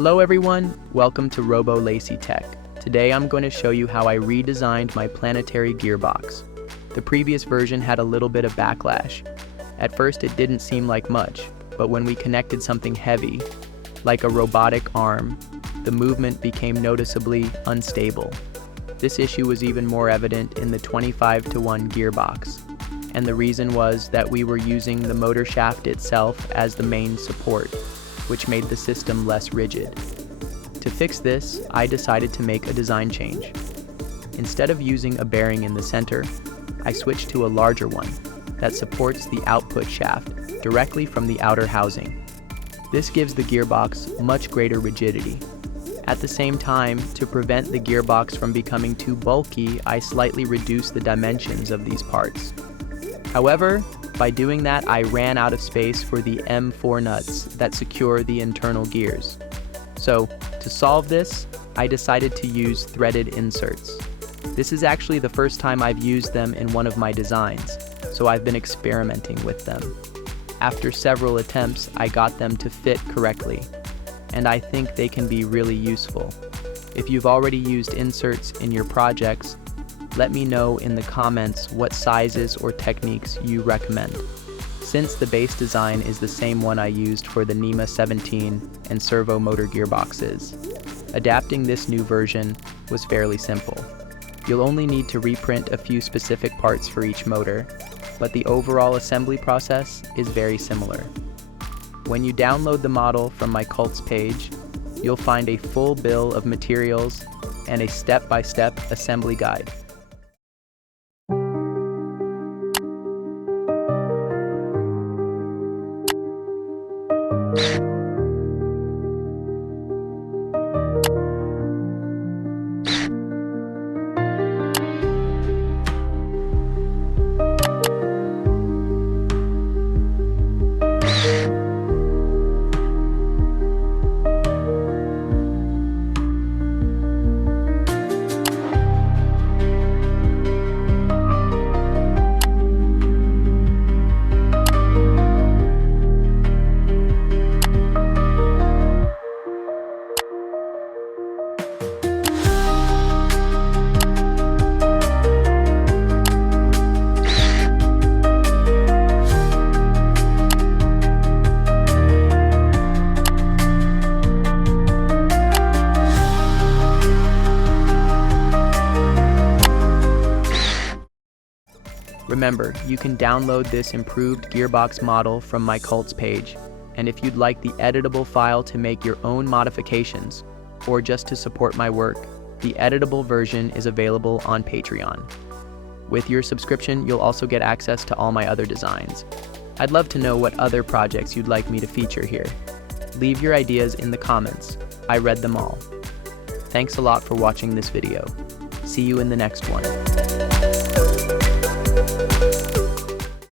Hello everyone, welcome to Robo Lacy Tech. Today I'm going to show you how I redesigned my Planetary Gearbox. The previous version had a little bit of backlash. At first it didn't seem like much, but when we connected something heavy, like a robotic arm, the movement became noticeably unstable. This issue was even more evident in the 25:1 gearbox, and the reason was that we were using the motor shaft itself as the main support, which made the system less rigid. To fix this, I decided to make a design change. Instead of using a bearing in the center, I switched to a larger one that supports the output shaft directly from the outer housing. This gives the gearbox much greater rigidity. At the same time, to prevent the gearbox from becoming too bulky, I slightly reduced the dimensions of these parts. However, by doing that, I ran out of space for the M4 nuts that secure the internal gears. So, to solve this, I decided to use threaded inserts. This is actually the first time I've used them in one of my designs, so I've been experimenting with them. After several attempts, I got them to fit correctly, and I think they can be really useful. If you've already used inserts in your projects, let me know in the comments what sizes or techniques you recommend. Since the base design is the same one I used for the NEMA 17 and servo motor gearboxes, adapting this new version was fairly simple. You'll only need to reprint a few specific parts for each motor, but the overall assembly process is very similar. When you download the model from my cults page, you'll find a full bill of materials and a step-by-step assembly guide. Remember, you can download this improved gearbox model from my cults page, and if you'd like the editable file to make your own modifications, or just to support my work, the editable version is available on Patreon. With your subscription, you'll also get access to all my other designs. I'd love to know what other projects you'd like me to feature here. Leave your ideas in the comments. I read them all. Thanks a lot for watching this video. See you in the next one.